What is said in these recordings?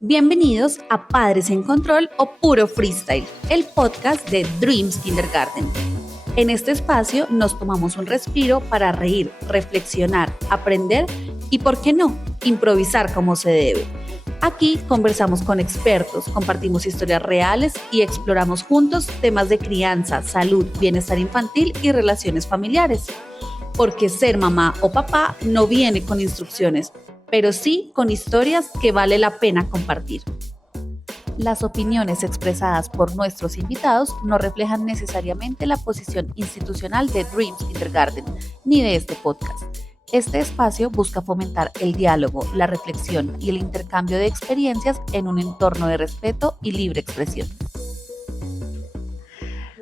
Bienvenidos a Padres en Control o Puro Freestyle, el podcast de Dreams Kindergarten. En este espacio nos tomamos un respiro para reír, reflexionar, aprender y, ¿por qué no?, improvisar como se debe. Aquí conversamos con expertos, compartimos historias reales y exploramos juntos temas de crianza, salud, bienestar infantil y relaciones familiares. Porque ser mamá o papá no viene con instrucciones, pero sí con historias que vale la pena compartir. Las opiniones expresadas por nuestros invitados no reflejan necesariamente la posición institucional de Dreams Kindergarten ni de este podcast. Este espacio busca fomentar el diálogo, la reflexión y el intercambio de experiencias en un entorno de respeto y libre expresión.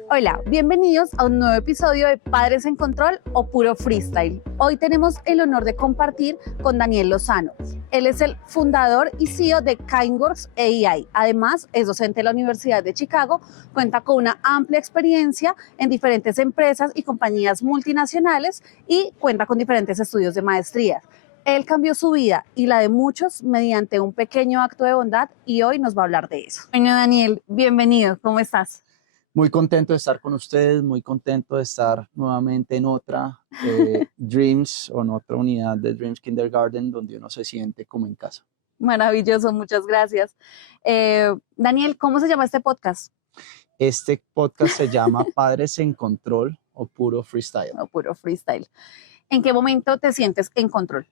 Hola, bienvenidos a un nuevo episodio de Padres en Control o Puro Freestyle. Hoy tenemos el honor de compartir con Daniel Lozano. Él es el fundador y CEO de KindWorks AI. Además, es docente de la Universidad de Chicago, cuenta con una amplia experiencia en diferentes empresas y compañías multinacionales y cuenta con diferentes estudios de maestría. Él cambió su vida y la de muchos mediante un pequeño acto de bondad y hoy nos va a hablar de eso. Bueno, Daniel, bienvenido. ¿Cómo estás? Muy contento de estar con ustedes, muy contento de estar nuevamente en otra Dreams o en otra unidad de Dreams Kindergarten donde uno se siente como en casa. Maravilloso, muchas gracias. Daniel, ¿cómo se llama este podcast? Este podcast se llama Padres en Control o Puro Freestyle. O Puro Freestyle. ¿En qué momento te sientes en control?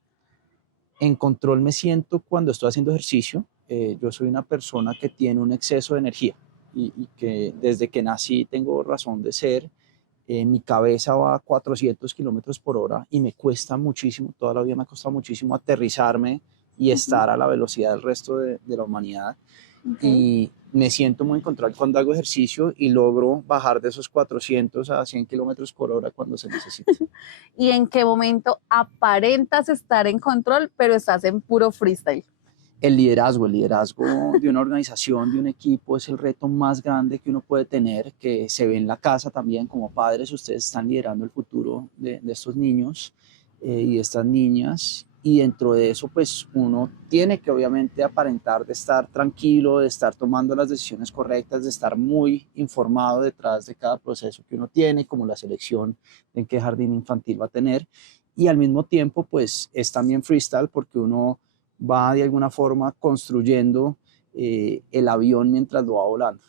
En control me siento cuando estoy haciendo ejercicio. Yo soy una persona que tiene un exceso de energía. Y que desde que nací tengo razón de ser, mi cabeza va a 400 kilómetros por hora y me cuesta muchísimo, toda la vida me ha costado muchísimo aterrizarme y estar a la velocidad del resto de la humanidad. Y me siento muy en control cuando hago ejercicio y logro bajar de esos 400 a 100 kilómetros por hora cuando se necesita. ¿Y en qué momento aparentas estar en control, pero estás en puro freestyle? El liderazgo de una organización, de un equipo, es el reto más grande que uno puede tener, que se ve en la casa también como padres. Ustedes están liderando el futuro de estos niños y de estas niñas, y dentro de eso pues uno tiene que obviamente aparentar de estar tranquilo, de estar tomando las decisiones correctas, de estar muy informado detrás de cada proceso que uno tiene, como la selección de en qué jardín infantil va a tener, y al mismo tiempo pues es también freestyle porque uno va de alguna forma construyendo el avión mientras lo va volando.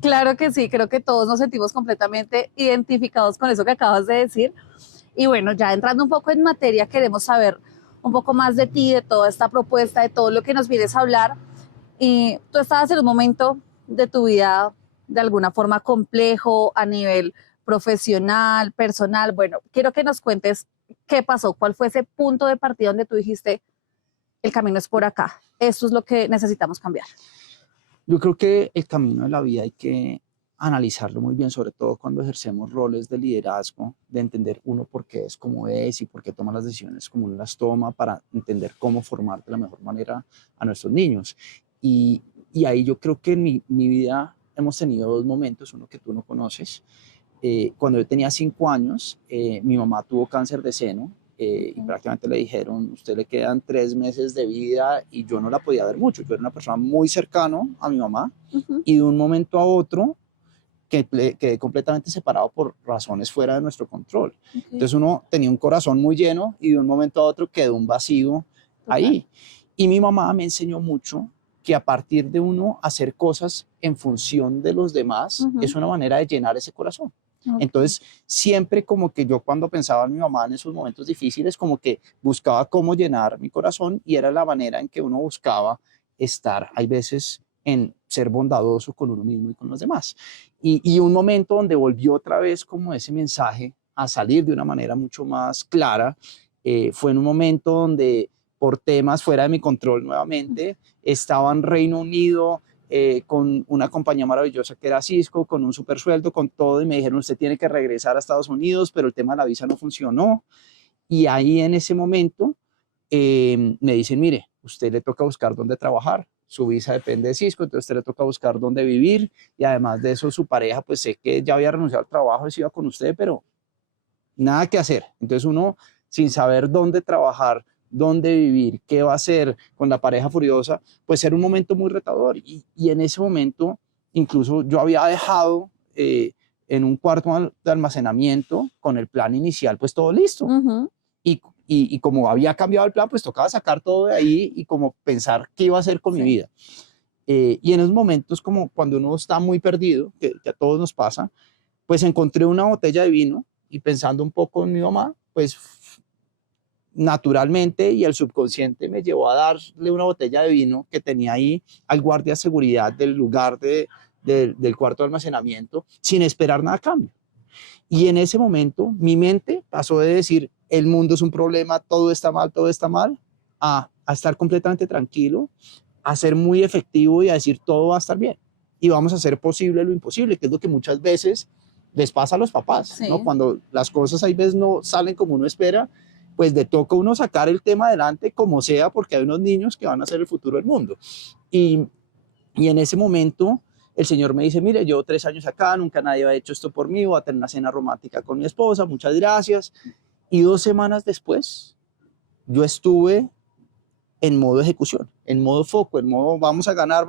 Claro que sí, creo que todos nos sentimos completamente identificados con eso que acabas de decir. Y bueno, ya entrando un poco en materia, queremos saber un poco más de ti, de toda esta propuesta, de todo lo que nos vienes a hablar. Y tú estabas en un momento de tu vida de alguna forma complejo a nivel profesional, personal. Bueno, quiero que nos cuentes qué pasó, cuál fue ese punto de partida donde tú dijiste, el camino es por acá, esto es lo que necesitamos cambiar. Yo creo que el camino de la vida hay que analizarlo muy bien, sobre todo cuando ejercemos roles de liderazgo, de entender uno por qué es como es y por qué toma las decisiones como uno las toma, para entender cómo formar de la mejor manera a nuestros niños. Y ahí yo creo que en mi vida hemos tenido dos momentos, uno que tú no conoces. Cuando yo tenía 5 años, mi mamá tuvo cáncer de seno. Y prácticamente le dijeron, usted le quedan 3 meses de vida, y yo no la podía ver mucho. Yo era una persona muy cercano a mi mamá y de un momento a otro quedé completamente separado por razones fuera de nuestro control. Entonces uno tenía un corazón muy lleno y de un momento a otro quedó un vacío ahí. Y mi mamá me enseñó mucho que a partir de uno hacer cosas en función de los demás es una manera de llenar ese corazón. Entonces, siempre como que yo cuando pensaba en mi mamá en esos momentos difíciles, como que buscaba cómo llenar mi corazón, y era la manera en que uno buscaba estar, hay veces, en ser bondadoso con uno mismo y con los demás. Y un momento donde volvió otra vez como ese mensaje a salir de una manera mucho más clara, fue en un momento donde, por temas fuera de mi control nuevamente, estaba en Reino Unido, con una compañía maravillosa que era Cisco, con un super sueldo, con todo, y me dijeron, usted tiene que regresar a Estados Unidos, pero el tema de la visa no funcionó. Y ahí en ese momento me dicen, mire, usted le toca buscar dónde trabajar, su visa depende de Cisco, entonces usted le toca buscar dónde vivir, y además de eso su pareja, pues sé que ya había renunciado al trabajo y se iba con usted, pero nada que hacer. Entonces uno, sin saber dónde trabajar, dónde vivir, qué va a hacer con la pareja furiosa, pues era un momento muy retador. Y en ese momento, incluso yo había dejado en un cuarto de almacenamiento con el plan inicial, pues todo listo. Y como había cambiado el plan, pues tocaba sacar todo de ahí y como pensar qué iba a hacer con mi vida. Y en esos momentos, como cuando uno está muy perdido, que a todos nos pasa, pues encontré una botella de vino y pensando un poco en mi mamá, pues naturalmente y el subconsciente me llevó a darle una botella de vino que tenía ahí al guardia de seguridad del lugar del cuarto de almacenamiento sin esperar nada a cambio. Y en ese momento mi mente pasó de decir el mundo es un problema, todo está mal, a estar completamente tranquilo, a ser muy efectivo y a decir todo va a estar bien y vamos a hacer posible lo imposible, que es lo que muchas veces les pasa a los papás, ¿no? Cuando las cosas a veces no salen como uno espera, pues le toca a uno sacar el tema adelante como sea, porque hay unos niños que van a ser el futuro del mundo. Y en ese momento el Señor me dice, mire, llevo 3 años acá, nunca nadie ha hecho esto por mí, voy a tener una cena romántica con mi esposa, muchas gracias. Y 2 semanas después, yo estuve en modo ejecución, en modo foco, en modo vamos a ganar,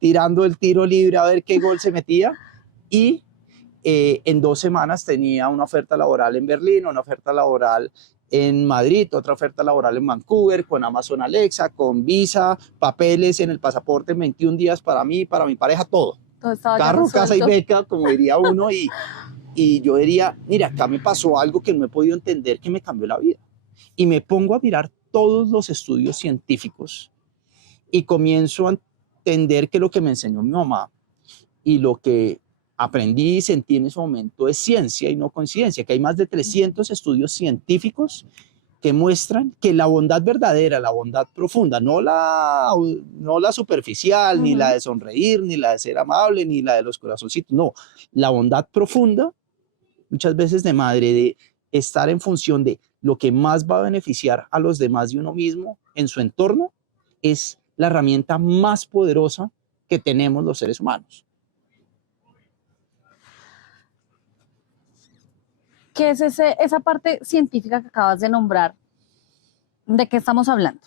tirando el tiro libre a ver qué gol se metía. Y en 2 semanas tenía una oferta laboral en Berlín, una oferta laboral en Madrid, otra oferta laboral en Vancouver, con Amazon Alexa, con visa, papeles en el pasaporte, 21 días para mí, para mi pareja, todo. Carro, casa y beca, como diría uno, y yo diría, mira, acá me pasó algo que no he podido entender, que me cambió la vida. Y me pongo a mirar todos los estudios científicos y comienzo a entender que lo que me enseñó mi mamá y lo que aprendí y sentí en ese momento es ciencia y no coincidencia, que hay más de 300 estudios científicos que muestran que la bondad verdadera, la bondad profunda, no la superficial, ni la de sonreír, ni la de ser amable, ni la de los corazoncitos, no, la bondad profunda, muchas veces de madre, de estar en función de lo que más va a beneficiar a los demás y uno mismo en su entorno, es la herramienta más poderosa que tenemos los seres humanos. ¿Qué es esa parte científica que acabas de nombrar? ¿De qué estamos hablando?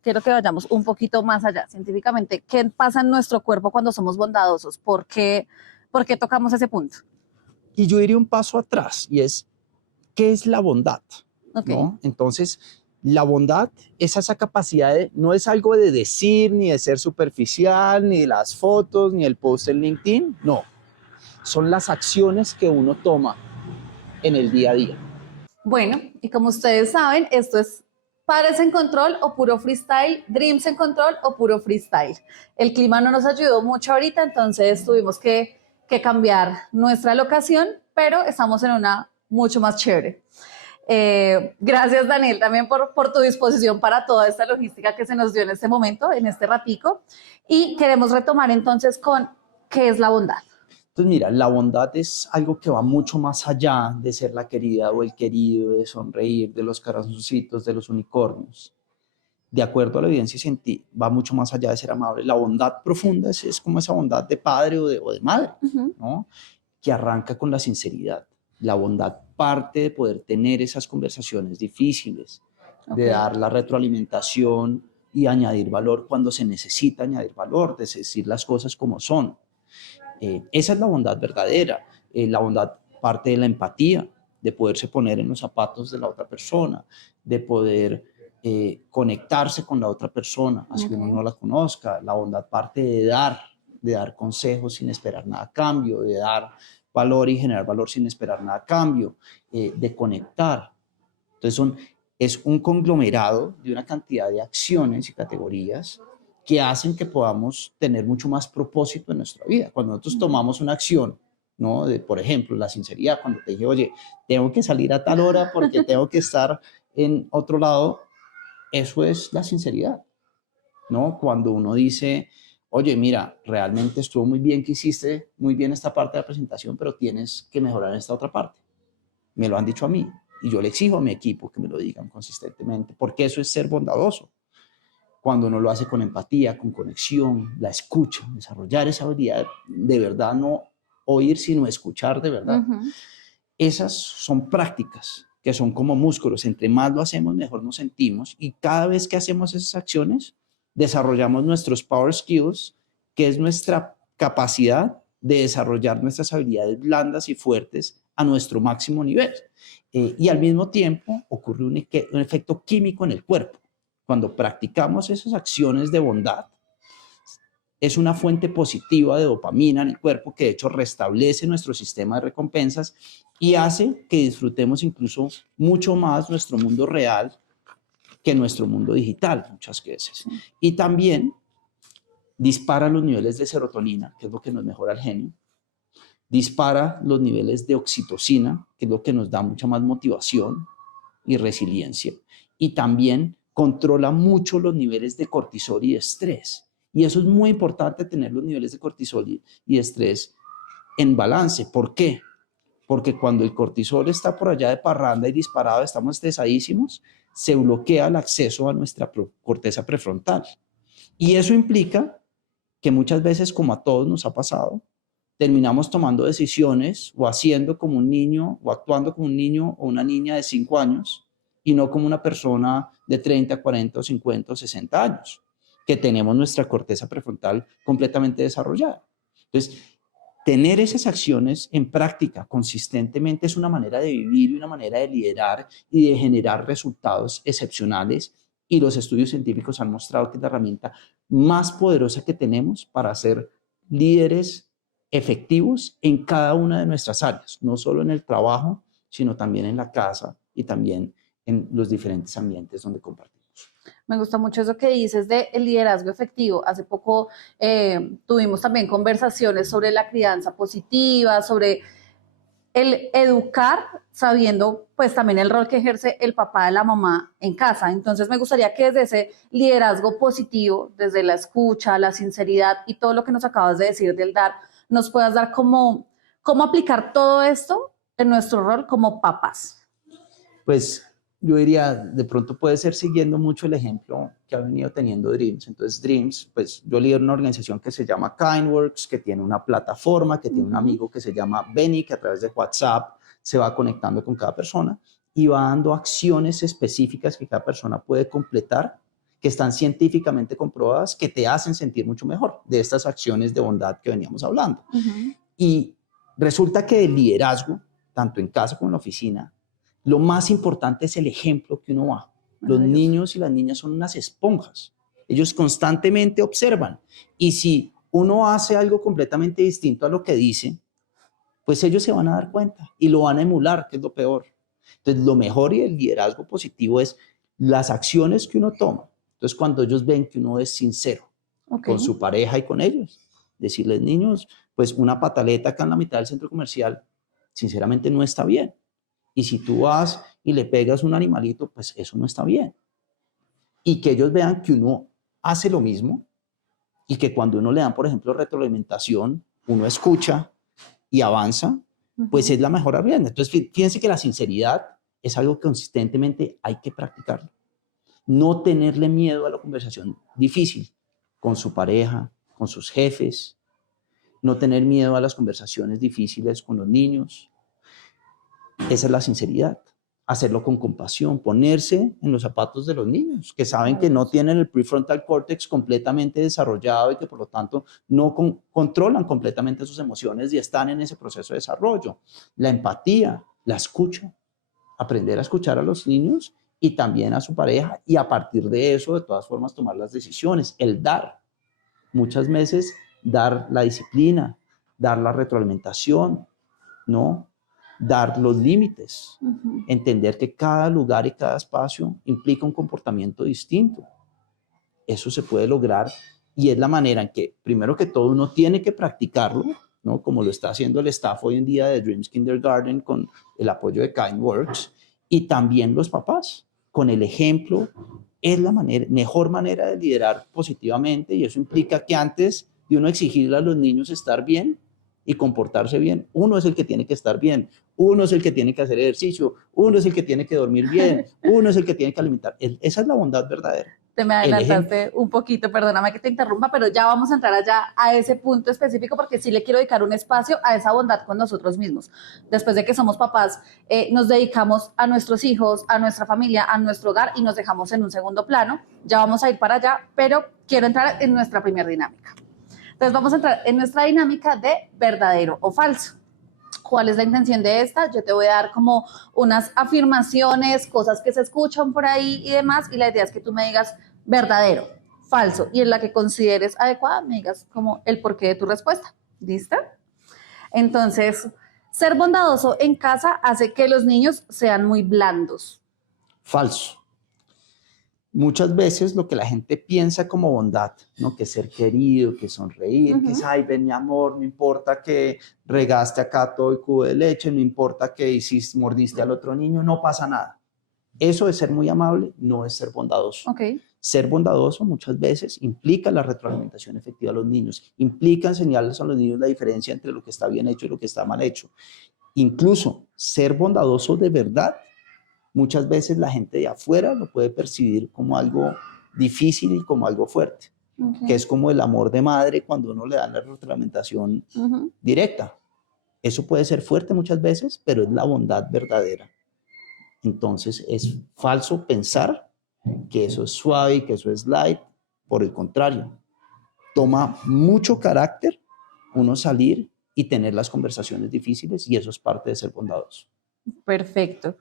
Quiero que vayamos un poquito más allá. Científicamente, ¿qué pasa en nuestro cuerpo cuando somos bondadosos? ¿Por qué tocamos ese punto? Y yo iría un paso atrás, y es, ¿qué es la bondad? ¿No? Entonces, la bondad es esa capacidad no es algo de decir, ni de ser superficial, ni de las fotos, ni el post en LinkedIn, no. Son las acciones que uno toma en el día a día. Bueno, y como ustedes saben, esto es Padres en Control o puro freestyle, Dreams en Control o puro freestyle. El clima no nos ayudó mucho ahorita, entonces tuvimos que cambiar nuestra locación, pero estamos en una mucho más chévere. Gracias, Daniel, también por tu disposición para toda esta logística que se nos dio en este momento, en este ratico. Y queremos retomar entonces con ¿qué es la bondad? Entonces, mira, la bondad es algo que va mucho más allá de ser la querida o el querido, de sonreír, de los corazoncitos, de los unicornios. De acuerdo a la evidencia científica, va mucho más allá de ser amable. La bondad profunda es como esa bondad de padre o de madre, ¿no? Que arranca con la sinceridad. La bondad parte de poder tener esas conversaciones difíciles, de dar la retroalimentación y añadir valor cuando se necesita añadir valor, de decir las cosas como son. Esa es la bondad verdadera. La bondad parte de la empatía, de poderse poner en los zapatos de la otra persona, de poder conectarse con la otra persona, así que uno no la conozca. La bondad parte de dar consejos sin esperar nada a cambio, de dar valor y generar valor sin esperar nada a cambio, de conectar. Entonces es un conglomerado de una cantidad de acciones y categorías que hacen que podamos tener mucho más propósito en nuestra vida. Cuando nosotros tomamos una acción, ¿no? Por ejemplo, la sinceridad, cuando te dije, oye, tengo que salir a tal hora porque tengo que estar en otro lado, eso es la sinceridad, ¿no? Cuando uno dice, oye, mira, realmente estuvo muy bien que hiciste muy bien esta parte de la presentación, pero tienes que mejorar esta otra parte. Me lo han dicho a mí y yo le exijo a mi equipo que me lo digan consistentemente, porque eso es ser bondadoso. Cuando uno lo hace con empatía, con conexión, la escucha, desarrollar esa habilidad de verdad, no oír, sino escuchar de verdad. Esas son prácticas que son como músculos. Entre más lo hacemos, mejor nos sentimos. Y cada vez que hacemos esas acciones, desarrollamos nuestros power skills, que es nuestra capacidad de desarrollar nuestras habilidades blandas y fuertes a nuestro máximo nivel. Y al mismo tiempo ocurre un efecto químico en el cuerpo. Cuando practicamos esas acciones de bondad, es una fuente positiva de dopamina en el cuerpo que de hecho restablece nuestro sistema de recompensas y hace que disfrutemos incluso mucho más nuestro mundo real que nuestro mundo digital muchas veces. Y también dispara los niveles de serotonina, que es lo que nos mejora el genio, dispara los niveles de oxitocina, que es lo que nos da mucha más motivación y resiliencia, y también controla mucho los niveles de cortisol y estrés. Y eso es muy importante, tener los niveles de cortisol y estrés en balance. ¿Por qué? Porque cuando el cortisol está por allá de parranda y disparado, estamos estresadísimos, se bloquea el acceso a nuestra corteza prefrontal. Y eso implica que muchas veces, como a todos nos ha pasado, terminamos tomando decisiones o haciendo como un niño o actuando como un niño o una niña de 5 años y no como una persona de 30, 40, 50 o 60 años, que tenemos nuestra corteza prefrontal completamente desarrollada. Entonces, tener esas acciones en práctica consistentemente es una manera de vivir y una manera de liderar y de generar resultados excepcionales, y los estudios científicos han mostrado que es la herramienta más poderosa que tenemos para ser líderes efectivos en cada una de nuestras áreas, no solo en el trabajo, sino también en la casa y también en los diferentes ambientes donde compartimos. Me gusta mucho eso que dices de el liderazgo efectivo. Hace poco tuvimos también conversaciones sobre la crianza positiva, sobre el educar sabiendo pues también el rol que ejerce el papá de la mamá en casa. Entonces me gustaría que desde ese liderazgo positivo, desde la escucha, la sinceridad y todo lo que nos acabas de decir del dar, nos puedas dar cómo aplicar todo esto en nuestro rol como papás. Pues yo diría, de pronto puede ser siguiendo mucho el ejemplo que ha venido teniendo Dreams. Entonces Dreams, pues yo lidero una organización que se llama KindWorks, que tiene una plataforma, que tiene un amigo que se llama Benny, que a través de WhatsApp se va conectando con cada persona y va dando acciones específicas que cada persona puede completar, que están científicamente comprobadas, que te hacen sentir mucho mejor, de estas acciones de bondad que veníamos hablando. Y resulta que el liderazgo, tanto en casa como en la oficina, lo más importante es el ejemplo que uno da. Los niños y las niñas son unas esponjas. Ellos constantemente observan. Y si uno hace algo completamente distinto a lo que dice, pues ellos se van a dar cuenta y lo van a emular, que es lo peor. Entonces, lo mejor y el liderazgo positivo es las acciones que uno toma. Entonces, cuando ellos ven que uno es sincero con su pareja y con ellos, decirles, niños, pues una pataleta acá en la mitad del centro comercial, sinceramente no está bien. Y si tú vas y le pegas un animalito, pues eso no está bien. Y que ellos vean que uno hace lo mismo y que cuando uno le dan, por ejemplo, retroalimentación, uno escucha y avanza, pues es la mejor herramienta. Entonces, fíjense que la sinceridad es algo que consistentemente hay que practicarlo. No tenerle miedo a la conversación difícil con su pareja, con sus jefes, no tener miedo a las conversaciones difíciles con los niños. Esa es la sinceridad, hacerlo con compasión, ponerse en los zapatos de los niños, que saben que no tienen el prefrontal córtex completamente desarrollado y que por lo tanto no controlan completamente sus emociones y están en ese proceso de desarrollo. La empatía, la escucha, aprender a escuchar a los niños y también a su pareja, y a partir de eso, de todas formas, tomar las decisiones, el dar. Muchas veces dar la disciplina, dar la retroalimentación, ¿no? Dar los límites, entender que cada lugar y cada espacio implica un comportamiento distinto. Eso se puede lograr y es la manera en que, primero que todo, uno tiene que practicarlo, ¿no? Como lo está haciendo el staff hoy en día de Dreams Kindergarten con el apoyo de KindWorks, y también los papás, con el ejemplo. Es la mejor manera de liderar positivamente, y eso implica que antes de uno exigirle a los niños estar bien y comportarse bien, uno es el que tiene que estar bien, uno es el que tiene que hacer ejercicio, uno es el que tiene que dormir bien, uno es el que tiene que alimentar. Esa es la bondad verdadera. te me adelantaste un poquito, perdóname que te interrumpa, pero ya vamos a entrar allá a ese punto específico porque sí le quiero dedicar un espacio a esa bondad con nosotros mismos. Después de que somos papás, nos dedicamos a nuestros hijos, a nuestra familia, a nuestro hogar y nos dejamos en un segundo plano. Ya vamos a ir para allá, pero quiero entrar en nuestra primera dinámica. Entonces vamos a entrar en nuestra dinámica de verdadero o falso. ¿Cuál es la intención de esta? Yo te voy a dar como unas afirmaciones, cosas que se escuchan por ahí y demás, y la idea es que tú me digas verdadero, falso, y en la que consideres adecuada me digas como el porqué de tu respuesta. ¿Listo? Entonces, ser bondadoso en casa hace que los niños sean muy blandos. Falso. Muchas veces lo que la gente piensa como bondad, ¿no? Que es ser querido, que sonreír, que es, ay, ven mi amor, no importa que regaste acá todo el cubo de leche, no importa que hiciste, mordiste al otro niño, no pasa nada. Eso es ser muy amable, no es ser bondadoso. Okay. Ser bondadoso muchas veces implica la retroalimentación efectiva a los niños, implica enseñarles a los niños la diferencia entre lo que está bien hecho y lo que está mal hecho. Incluso ser bondadoso de verdad, muchas veces la gente de afuera lo puede percibir como algo difícil y como algo fuerte, que es como el amor de madre cuando uno le da la retroalimentación directa. Eso puede ser fuerte muchas veces, pero es la bondad verdadera. Entonces es falso pensar que eso es suave y que eso es light. Por el contrario, toma mucho carácter uno salir y tener las conversaciones difíciles, y eso es parte de ser bondadoso. Perfecto.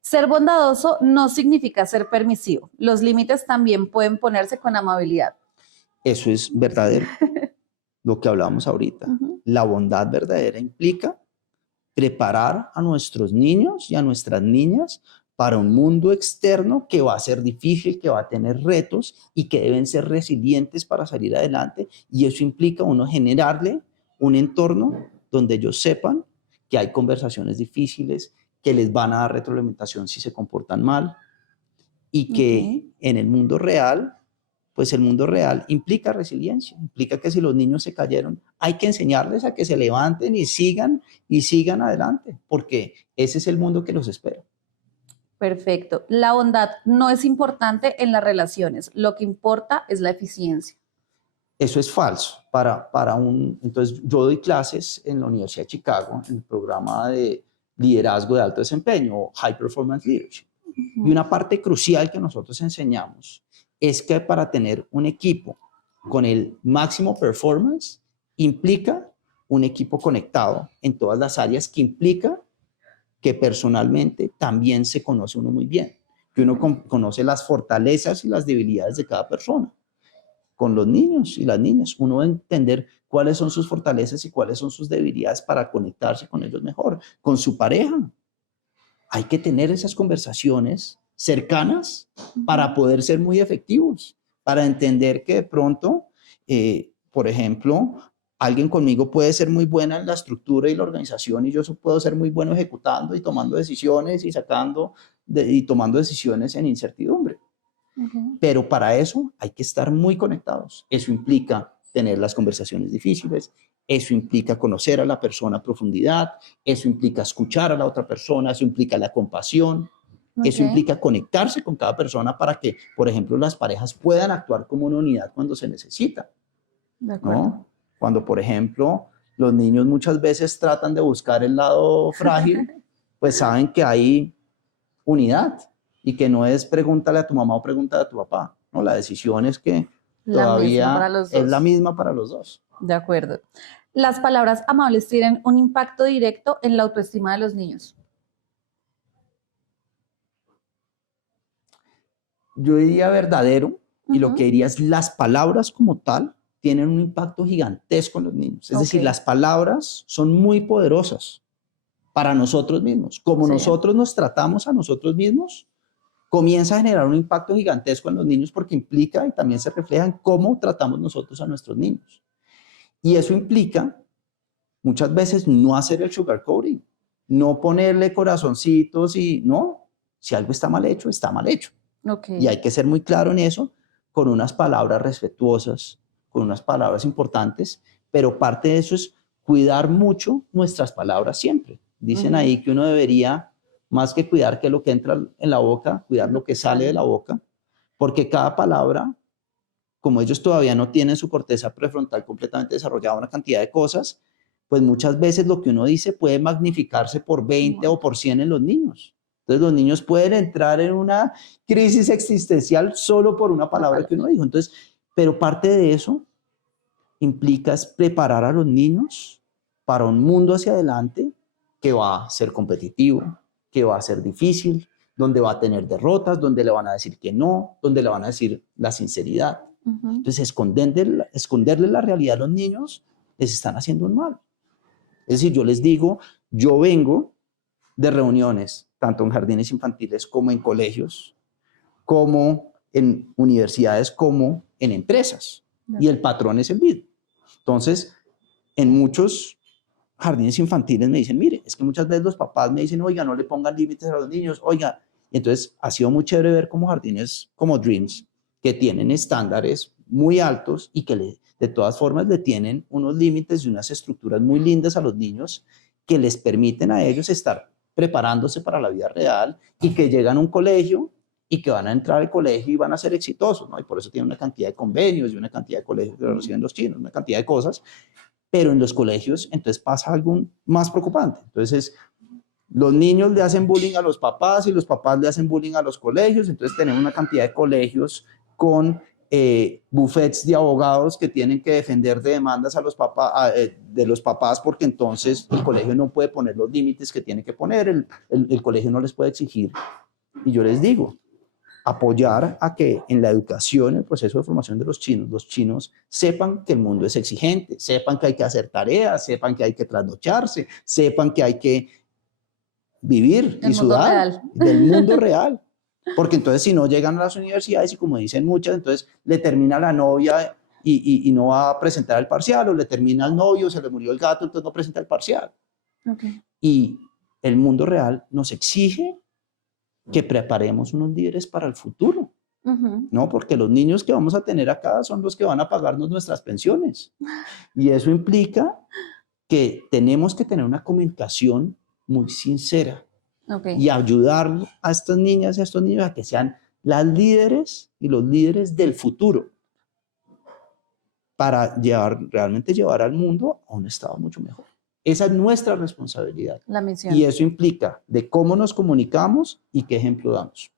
Ser bondadoso no significa ser permisivo. Los límites también pueden ponerse con amabilidad. Eso es verdadero. Lo que hablábamos ahorita. La bondad verdadera implica preparar a nuestros niños y a nuestras niñas para un mundo externo que va a ser difícil, que va a tener retos y que deben ser resilientes para salir adelante. Y eso implica uno generarle un entorno donde ellos sepan que hay conversaciones difíciles, que les van a dar retroalimentación si se comportan mal, y que en el mundo real, pues el mundo real implica resiliencia, implica que si los niños se cayeron, hay que enseñarles a que se levanten y sigan adelante, porque ese es el mundo que los espera. Perfecto. La bondad no es importante en las relaciones, lo que importa es la eficiencia. Eso es falso. Entonces, yo doy clases en la Universidad de Chicago, en el programa de liderazgo de alto desempeño, High Performance Leadership. Y una parte crucial que nosotros enseñamos es que para tener un equipo con el máximo performance implica un equipo conectado en todas las áreas, que implica que personalmente también se conoce uno muy bien, que uno conoce las fortalezas y las debilidades de cada persona. Con los niños y las niñas, uno debe entender cuáles son sus fortalezas y cuáles son sus debilidades para conectarse con ellos mejor. Con su pareja, hay que tener esas conversaciones cercanas para poder ser muy efectivos, para entender que de pronto, por ejemplo, alguien conmigo puede ser muy buena en la estructura y la organización, y yo puedo ser muy bueno ejecutando y tomando decisiones y tomando decisiones en incertidumbre. Pero para eso hay que estar muy conectados. Eso implica tener las conversaciones difíciles, eso implica conocer a la persona a profundidad, eso implica escuchar a la otra persona, eso implica la compasión, eso implica conectarse con cada persona para que, por ejemplo, las parejas puedan actuar como una unidad cuando se necesita. De acuerdo. ¿No? Cuando, por ejemplo, los niños muchas veces tratan de buscar el lado frágil, pues saben que hay unidad y que no es pregúntale a tu mamá o pregúntale a tu papá. No, la decisión es que todavía es la misma para los dos. De acuerdo. Las palabras amables tienen un impacto directo en la autoestima de los niños. Yo diría verdadero, y lo que diría es las palabras como tal tienen un impacto gigantesco en los niños. Es decir, las palabras son muy poderosas para nosotros mismos. Como nosotros nos tratamos a nosotros mismos, comienza a generar un impacto gigantesco en los niños, porque implica y también se refleja en cómo tratamos nosotros a nuestros niños. Y eso implica muchas veces no hacer el sugarcoating, no ponerle corazoncitos y no, si algo está mal hecho, está mal hecho. Y hay que ser muy claro en eso, con unas palabras respetuosas, con unas palabras importantes, pero parte de eso es cuidar mucho nuestras palabras siempre. Dicen ahí que uno debería, más que cuidar que lo que entra en la boca, cuidar lo que sale de la boca, porque cada palabra, como ellos todavía no tienen su corteza prefrontal completamente desarrollada, una cantidad de cosas, pues muchas veces lo que uno dice puede magnificarse por 20 o por 100 en los niños. Entonces los niños pueden entrar en una crisis existencial solo por una palabra que uno dijo. Entonces, pero parte de eso implica es preparar a los niños para un mundo hacia adelante que va a ser competitivo, que va a ser difícil, donde va a tener derrotas, donde le van a decir que no, donde le van a decir la sinceridad. Entonces, esconderle la realidad a los niños les están haciendo un mal. Es decir, yo les digo, yo vengo de reuniones, tanto en jardines infantiles como en colegios, como en universidades, como en empresas. Y el patrón es el mismo. Entonces, en muchos jardines infantiles me dicen, mire, es que muchas veces los papás me dicen, oiga, no le pongan límites a los niños, oiga. Entonces, ha sido muy chévere ver como jardines como Dreams, que tienen estándares muy altos y que de todas formas le tienen unos límites y unas estructuras muy lindas a los niños que les permiten a ellos estar preparándose para la vida real y que llegan a un colegio y que van a entrar al colegio y van a ser exitosos, ¿no? Y por eso tienen una cantidad de convenios y una cantidad de colegios que reciben los chinos, una cantidad de cosas, pero en los colegios entonces pasa algo más preocupante. Entonces, los niños le hacen bullying a los papás y los papás le hacen bullying a los colegios, entonces tenemos una cantidad de colegios con bufetes de abogados que tienen que defender de demandas a los de los papás porque entonces el colegio no puede poner los límites que tiene que poner, el colegio no les puede exigir. Y yo les digo, apoyar a que en la educación, el proceso de formación de los chinos sepan que el mundo es exigente, sepan que hay que hacer tareas, sepan que hay que trasnocharse, sepan que hay que vivir y sudar del mundo real. Porque entonces si no llegan a las universidades y como dicen muchas, entonces le termina la novia y no va a presentar el parcial, o le termina el novio, se le murió el gato, entonces no presenta el parcial. Y el mundo real nos exige que preparemos unos líderes para el futuro, ¿no? Porque los niños que vamos a tener acá son los que van a pagarnos nuestras pensiones. Y eso implica que tenemos que tener una comunicación muy sincera y ayudar a estas niñas y a estos niños a que sean las líderes y los líderes del futuro para realmente llevar al mundo a un estado mucho mejor. Esa es nuestra responsabilidad. La misión. Y eso implica de cómo nos comunicamos y qué ejemplo damos.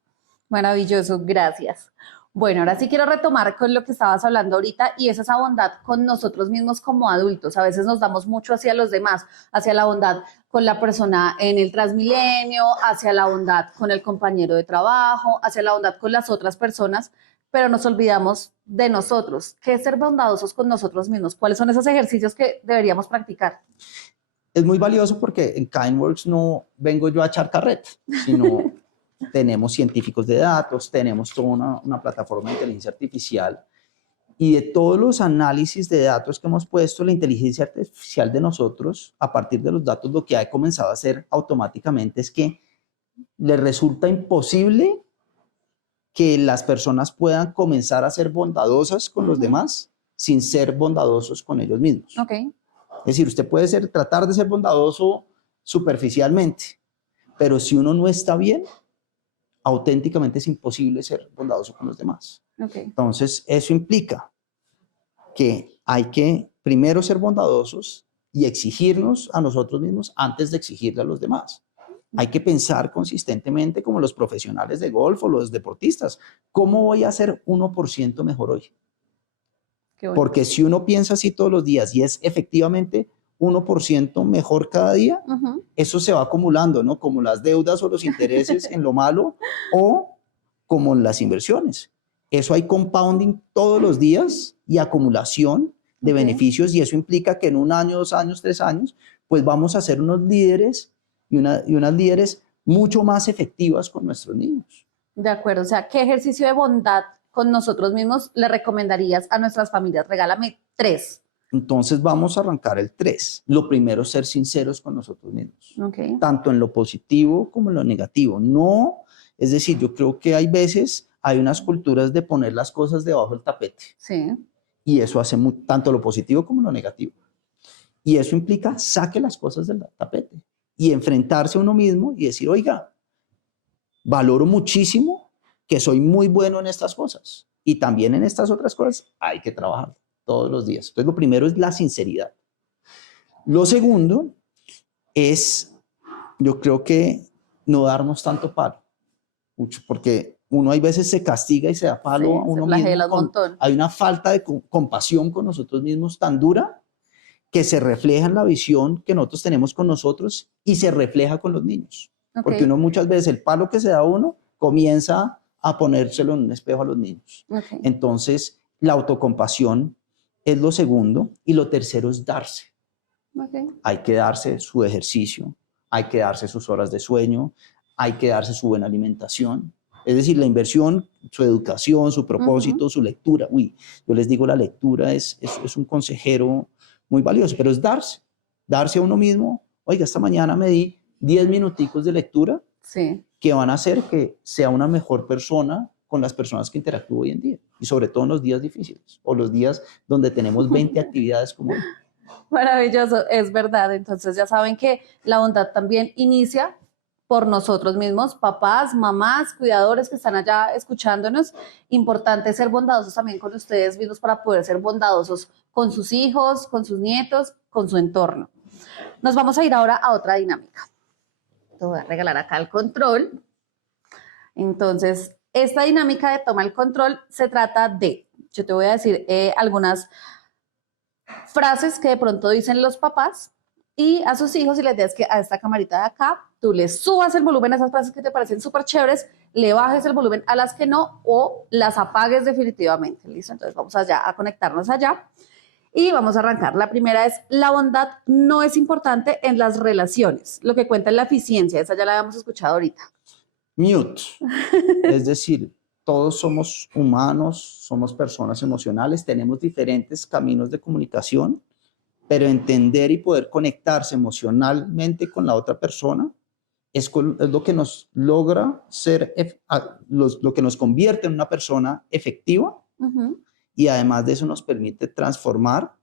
Maravilloso, gracias. Bueno, ahora sí quiero retomar con lo que estabas hablando ahorita y es esa bondad con nosotros mismos como adultos. A veces nos damos mucho hacia los demás, hacia la bondad con la persona en el Transmilenio, hacia la bondad con el compañero de trabajo, hacia la bondad con las otras personas, pero nos olvidamos de nosotros. ¿Qué es ser bondadosos con nosotros mismos? ¿Cuáles son esos ejercicios que deberíamos practicar? Es muy valioso porque en KindWorks no vengo yo a echar carreta, sino tenemos científicos de datos, tenemos toda una plataforma de inteligencia artificial y de todos los análisis de datos que hemos puesto, la inteligencia artificial de nosotros, a partir de los datos, lo que ha comenzado a hacer automáticamente es que le resulta imposible que las personas puedan comenzar a ser bondadosas con los demás sin ser bondadosos con ellos mismos. Es decir, usted puede tratar de ser bondadoso superficialmente, pero si uno no está bien, auténticamente es imposible ser bondadoso con los demás. Entonces, eso implica que hay que primero ser bondadosos y exigirnos a nosotros mismos antes de exigirle a los demás. Hay que pensar consistentemente como los profesionales de golf o los deportistas. ¿Cómo voy a ser 1% mejor hoy? Porque si uno piensa así todos los días y es efectivamente 1% mejor cada día, eso se va acumulando, ¿no? Como las deudas o los intereses en lo malo o como en las inversiones. Eso hay compounding todos los días y acumulación de beneficios y eso implica que en 1 año, 2 años, 3 años, pues vamos a ser unos líderes y unas líderes mucho más efectivas con nuestros niños. De acuerdo, o sea, ¿qué ejercicio de bondad con nosotros mismos le recomendarías a nuestras familias? Regálame 3. Entonces vamos a arrancar el 3. Lo primero es ser sinceros con nosotros mismos, tanto en lo positivo como en lo negativo. No, es decir, yo creo que hay veces, hay unas culturas de poner las cosas debajo del tapete. Y eso hace tanto lo positivo como lo negativo. Y eso implica saque las cosas del tapete y enfrentarse a uno mismo y decir, oiga, valoro muchísimo que soy muy bueno en estas cosas y también en estas otras cosas hay que trabajar todos los días. Entonces, lo primero es la sinceridad. Lo segundo es, yo creo que no darnos tanto palo, mucho, porque uno hay veces se castiga y se da palo Sí, a uno se flagela mismo. un montón. Hay una falta de compasión con nosotros mismos tan dura que se refleja en la visión que nosotros tenemos con nosotros y se refleja con los niños. Porque uno muchas veces el palo que se da a uno comienza a ponérselo en un espejo a los niños. Entonces, la autocompasión es lo segundo y lo tercero es darse. Hay que darse su ejercicio, hay que darse sus horas de sueño, hay que darse su buena alimentación. Es decir, la inversión, su educación, su propósito, su lectura. Yo les digo, la lectura es un consejero muy valioso, pero es darse a uno mismo. Oiga, esta mañana me di 10 minuticos de lectura que van a hacer que sea una mejor persona con las personas que interactúo hoy en día. Y sobre todo en los días difíciles o los días donde tenemos 20 actividades como hoy. Maravilloso, es verdad. Entonces ya saben que la bondad también inicia por nosotros mismos, papás, mamás, cuidadores que están allá escuchándonos. Importante ser bondadosos también con ustedes mismos para poder ser bondadosos con sus hijos, con sus nietos, con su entorno. Nos vamos a ir ahora a otra dinámica. Te voy a regalar acá el control. Entonces, esta dinámica de toma el control se trata de, yo te voy a decir algunas frases que de pronto dicen los papás y a sus hijos y les des que a esta camarita de acá tú les subas el volumen a esas frases que te parecen súper chéveres, le bajes el volumen a las que no o las apagues definitivamente. ¿Listo? Entonces vamos allá a conectarnos allá y vamos a arrancar. La primera es: la bondad no es importante en las relaciones. Lo que cuenta es la eficiencia. Esa ya la habíamos escuchado ahorita. Mute. Es decir, todos somos humanos, somos personas emocionales, tenemos diferentes caminos de comunicación, pero entender y poder conectarse emocionalmente con la otra persona es lo que nos logra ser, lo que nos convierte en una persona efectiva y además de eso nos permite transformar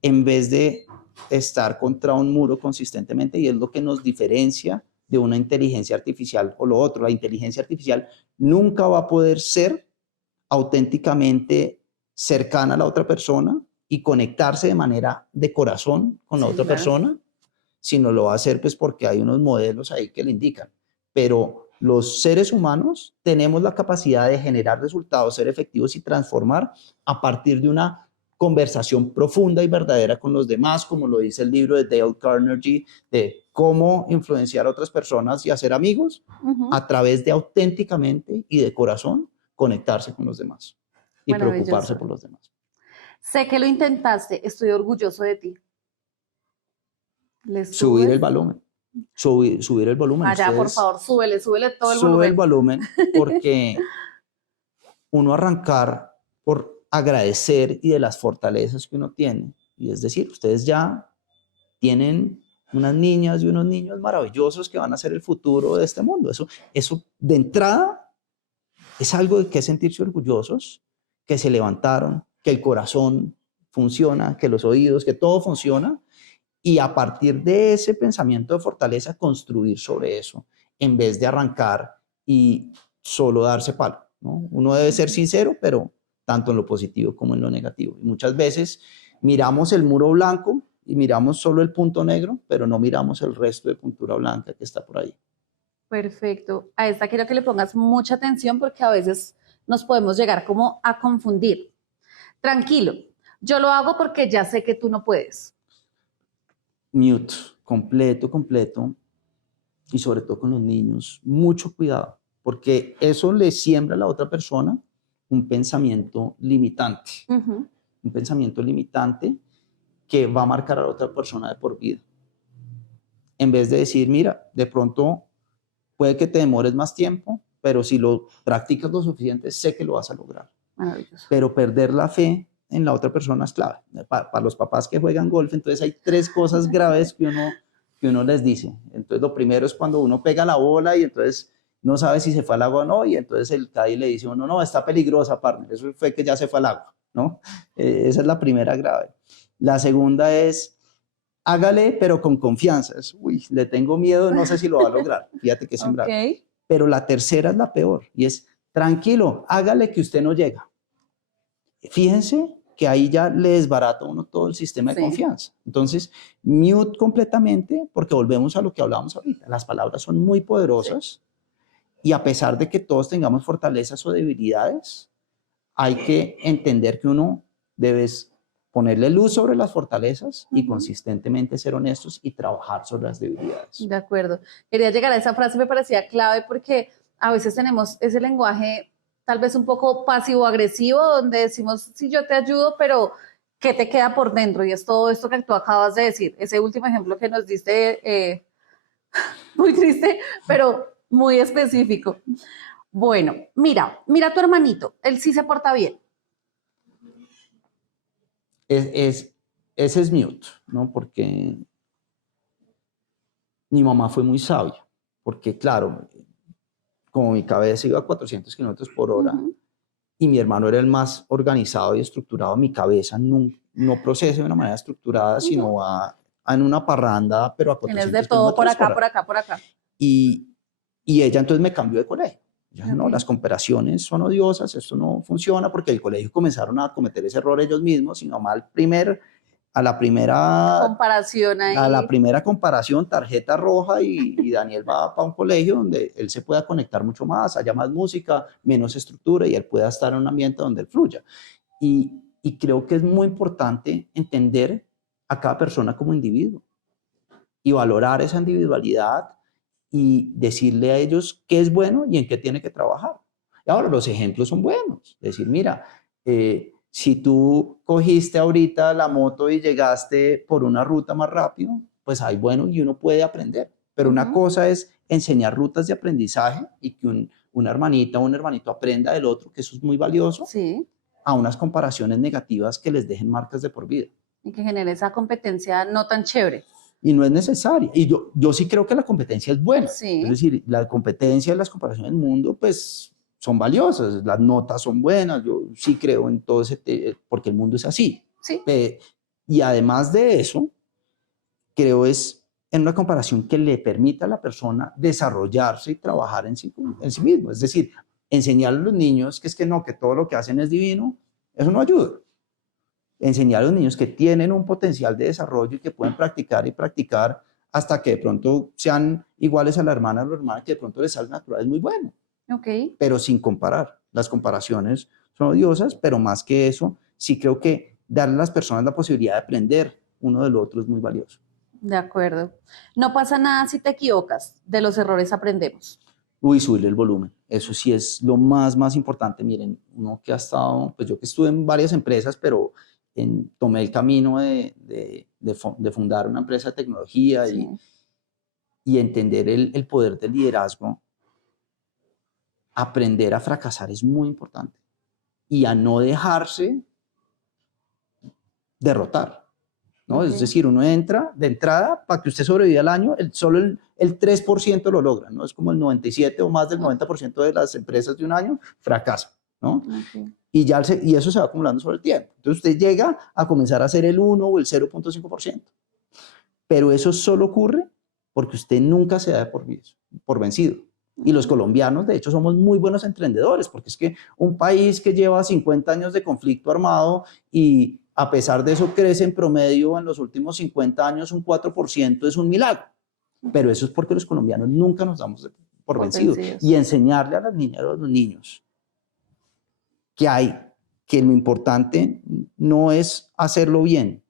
en vez de estar contra un muro consistentemente, y es lo que nos diferencia de una inteligencia artificial o lo otro. La inteligencia artificial nunca va a poder ser auténticamente cercana a la otra persona y conectarse de manera de corazón con la otra persona, sino lo va a hacer pues porque hay unos modelos ahí que le indican. Pero los seres humanos tenemos la capacidad de generar resultados, ser efectivos y transformar a partir de una conversación profunda y verdadera con los demás, como lo dice el libro de Dale Carnegie, de cómo influenciar a otras personas y hacer amigos a través de auténticamente y de corazón conectarse con los demás y preocuparse por los demás. Sé que lo intentaste, estoy orgulloso de ti. Subir el volumen. Subir el volumen. Allá, ustedes, por favor, súbele todo el volumen. Sube el volumen porque uno arrancar por agradecer y de las fortalezas que uno tiene. Y es decir, ustedes ya tienen unas niñas y unos niños maravillosos que van a ser el futuro de este mundo. Eso de entrada es algo de que sentirse orgullosos, que se levantaron, que el corazón funciona, que los oídos, que todo funciona. Y a partir de ese pensamiento de fortaleza, construir sobre eso, en vez de arrancar y solo darse palo, ¿no? Uno debe ser sincero, pero tanto en lo positivo como en lo negativo. Y muchas veces miramos el muro blanco y miramos solo el punto negro, pero no miramos el resto de pintura blanca que está por ahí. Perfecto. A esta quiero que le pongas mucha atención porque a veces nos podemos llegar como a confundir. Tranquilo, yo lo hago porque ya sé que tú no puedes. Mute, completo, y sobre todo con los niños, mucho cuidado, porque eso le siembra a la otra persona un pensamiento limitante, un pensamiento limitante que va a marcar a la otra persona de por vida. En vez de decir, mira, de pronto puede que te demores más tiempo, pero si lo practicas lo suficiente, sé que lo vas a lograr. Maravilloso. Pero perder la fe en la otra persona es clave. Para los papás que juegan golf, entonces hay 3 cosas graves que uno les dice. Entonces lo primero es cuando uno pega la bola y entonces no sabe si se fue al agua o no, y entonces el caddy le dice a uno, no, está peligrosa, partner, eso fue que ya se fue al agua, ¿no? Esa es la primera grave. La segunda es, hágale, pero con confianza. Le tengo miedo, no sé si lo va a lograr. Fíjate que es grave. Pero la tercera es la peor, y es, tranquilo, hágale que usted no llega. Fíjense que ahí ya le desbarata a uno todo el sistema de confianza. Entonces, mute completamente, porque volvemos a lo que hablábamos ahorita. Las palabras son muy poderosas y a pesar de que todos tengamos fortalezas o debilidades, hay que entender que uno debe ponerle luz sobre las fortalezas y consistentemente ser honestos y trabajar sobre las debilidades. De acuerdo. Quería llegar a esa frase, me parecía clave porque a veces tenemos ese lenguaje tal vez un poco pasivo-agresivo, donde decimos, sí, yo te ayudo, pero ¿qué te queda por dentro? Y es todo esto que tú acabas de decir. Ese último ejemplo que nos diste, muy triste, pero muy específico. Bueno, mira a tu hermanito, él sí se porta bien. Ese es mute, ¿no? Porque mi mamá fue muy sabia, porque claro, como mi cabeza iba a 400 kilómetros por hora y mi hermano era el más organizado y estructurado, mi cabeza no procesa de una manera estructurada, sino va en una parranda, pero a 400 Tienes de todo por acá, por hora. por acá. Y ella entonces me cambió de colegio. Yo dije, no, las comparaciones son odiosas, esto no funciona, porque el colegio comenzaron a cometer ese error ellos mismos, sino a la primera comparación, tarjeta roja y Daniel va para un colegio donde él se pueda conectar mucho más, haya más música, menos estructura y él pueda estar en un ambiente donde él fluya. Y creo que es muy importante entender a cada persona como individuo y valorar esa individualidad y decirle a ellos qué es bueno y en qué tiene que trabajar. Y ahora los ejemplos son buenos. Decir, mira, si tú cogiste ahorita la moto y llegaste por una ruta más rápido, pues hay bueno y uno puede aprender. Pero una cosa es enseñar rutas de aprendizaje y que una hermanita o un hermanito aprenda del otro, que eso es muy valioso, a unas comparaciones negativas que les dejen marcas de por vida. Y que genere esa competencia no tan chévere. Y no es necesaria. Y yo sí creo que la competencia es buena. Sí. Es decir, la competencia y las comparaciones del mundo, pues, son valiosas. Las notas son buenas. Yo sí creo en todo porque el mundo es así. Sí. Y además de eso, creo es en una comparación que le permita a la persona desarrollarse y trabajar en sí mismo. Es decir, enseñarle a los niños que es que no, que todo lo que hacen es divino, eso no ayuda. Enseñar a los niños que tienen un potencial de desarrollo y que pueden practicar y practicar hasta que de pronto sean iguales a la hermana o la hermana, que de pronto les sale natural, es muy bueno. Pero sin comparar. Las comparaciones son odiosas, pero más que eso, sí creo que darle a las personas la posibilidad de aprender uno del otro es muy valioso. De acuerdo. No pasa nada si te equivocas. De los errores aprendemos. Subirle el volumen. Eso sí es lo más importante. Miren, uno que ha estado, pues yo que estuve en varias empresas, pero tomé el camino de fundar una empresa de tecnología y entender el poder del liderazgo. Aprender a fracasar es muy importante y a no dejarse derrotar, ¿no? Es decir, uno entra de entrada para que usted sobreviva al año, solo el 3% lo logra, ¿no? Es como el 97 o más del 90% de las empresas de un año fracasan, ¿no? Y eso se va acumulando sobre el tiempo. Entonces usted llega a comenzar a hacer el 1 o el 0.5%. Pero eso solo ocurre porque usted nunca se da por vencido. Y los colombianos, de hecho, somos muy buenos emprendedores, porque es que un país que lleva 50 años de conflicto armado y a pesar de eso crece en promedio en los últimos 50 años un 4%, es un milagro. Pero eso es porque los colombianos nunca nos damos por vencidos. Y enseñarle a las niñas y a los niños que lo importante no es hacerlo bien,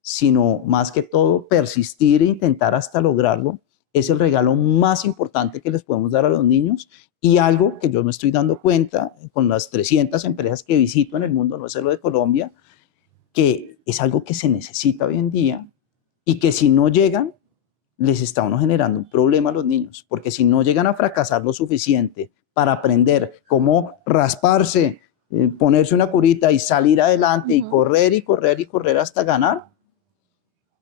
sino más que todo persistir e intentar hasta lograrlo, es el regalo más importante que les podemos dar a los niños y algo que yo me estoy dando cuenta con las 300 empresas que visito en el mundo, no es solo de Colombia, que es algo que se necesita hoy en día y que si no llegan, les está uno generando un problema a los niños, porque si no llegan a fracasar lo suficiente para aprender cómo rasparse, ponerse una curita y salir adelante y correr y correr y correr hasta ganar,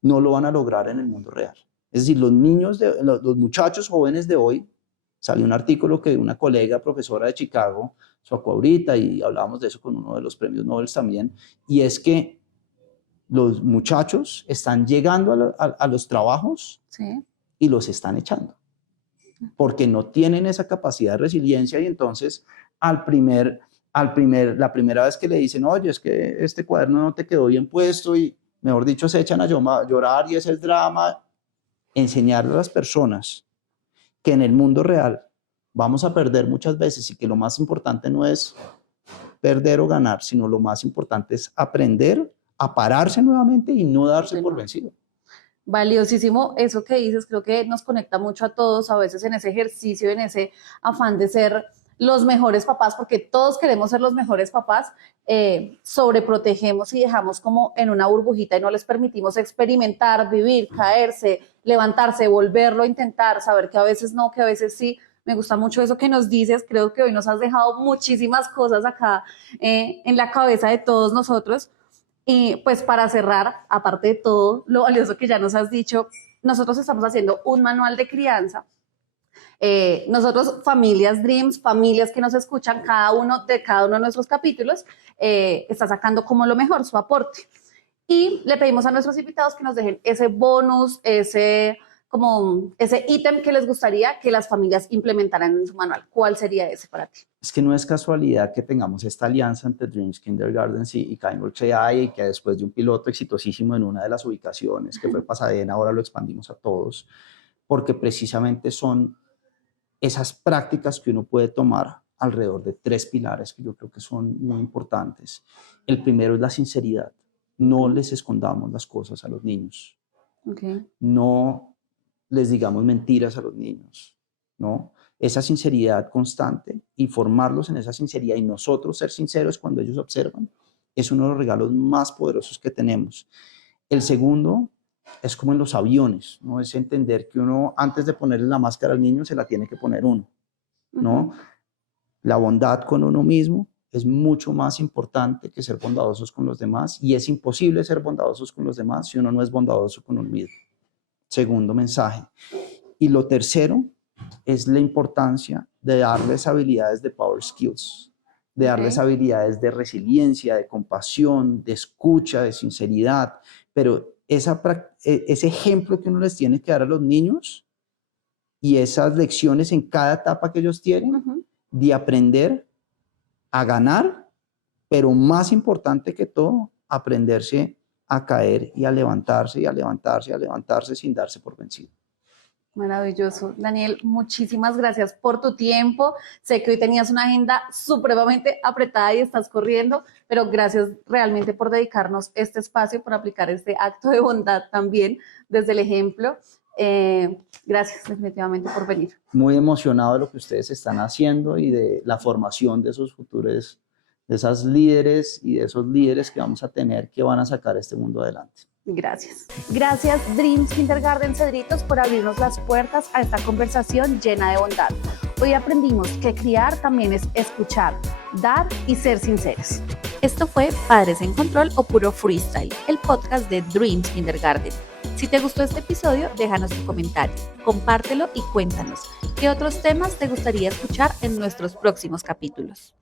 no lo van a lograr en el mundo real. Es decir, los muchachos jóvenes de hoy, salió un artículo que una colega profesora de Chicago sacó ahorita y hablábamos de eso con uno de los premios Nobel también, y es que los muchachos están llegando a los trabajos y los están echando, porque no tienen esa capacidad de resiliencia y entonces la primera vez que le dicen, oye, es que este cuaderno no te quedó bien puesto y, mejor dicho, se echan a llorar y es el drama. Enseñarle a las personas que en el mundo real vamos a perder muchas veces y que lo más importante no es perder o ganar, sino lo más importante es aprender a pararse nuevamente y no darse por vencido. Valiosísimo eso que dices, creo que nos conecta mucho a todos, a veces en ese ejercicio, en ese afán de ser los mejores papás, porque todos queremos ser los mejores papás, sobreprotegemos y dejamos como en una burbujita y no les permitimos experimentar, vivir, caerse, levantarse, volverlo a intentar, saber que a veces no, que a veces sí. Me gusta mucho eso que nos dices, creo que hoy nos has dejado muchísimas cosas acá en la cabeza de todos nosotros. Y pues para cerrar, aparte de todo lo valioso que ya nos has dicho, nosotros estamos haciendo un manual de crianza. Nosotros, familias Dreams, familias que nos escuchan, cada uno de nuestros capítulos, está sacando como lo mejor, su aporte. Y le pedimos a nuestros invitados que nos dejen ese bonus, ese ítem que les gustaría que las familias implementaran en su manual. ¿Cuál sería ese para ti? Es que no es casualidad que tengamos esta alianza entre Dreams Kindergartens y Kindworks AI, y que después de un piloto exitosísimo en una de las ubicaciones, que fue Pasadena, ahora lo expandimos a todos, porque precisamente son esas prácticas que uno puede tomar alrededor de 3 pilares que yo creo que son muy importantes. El primero es la sinceridad. No les escondamos las cosas a los niños. Okay. No les digamos mentiras a los niños, ¿no? Esa sinceridad constante y formarlos en esa sinceridad y nosotros ser sinceros cuando ellos observan es uno de los regalos más poderosos que tenemos. El segundo es como en los aviones, ¿no? Es entender que uno antes de ponerle la máscara al niño se la tiene que poner uno, ¿no? La bondad con uno mismo es mucho más importante que ser bondadosos con los demás y es imposible ser bondadosos con los demás si uno no es bondadoso con uno mismo. Segundo mensaje. Y lo tercero es la importancia de darles habilidades de power skills, de darles habilidades de resiliencia, de compasión, de escucha, de sinceridad, pero ese ejemplo que uno les tiene que dar a los niños y esas lecciones en cada etapa que ellos tienen, de aprender a ganar, pero más importante que todo, aprenderse a caer y a levantarse y a levantarse y a levantarse sin darse por vencido. Maravilloso. Daniel, muchísimas gracias por tu tiempo. Sé que hoy tenías una agenda supremamente apretada y estás corriendo, pero gracias realmente por dedicarnos este espacio, por aplicar este acto de bondad también desde el ejemplo. Gracias definitivamente por venir. Muy emocionado de lo que ustedes están haciendo y de la formación de esos futuros, de esas líderes y de esos líderes que vamos a tener que van a sacar este mundo adelante. Gracias. Gracias Dreams Kindergarten Cedritos por abrirnos las puertas a esta conversación llena de bondad. Hoy aprendimos que criar también es escuchar, dar y ser sinceros. Esto fue Padres en Control o Puro Freestyle, el podcast de Dreams Kindergarten. Si te gustó este episodio, déjanos tu comentario, compártelo y cuéntanos qué otros temas te gustaría escuchar en nuestros próximos capítulos.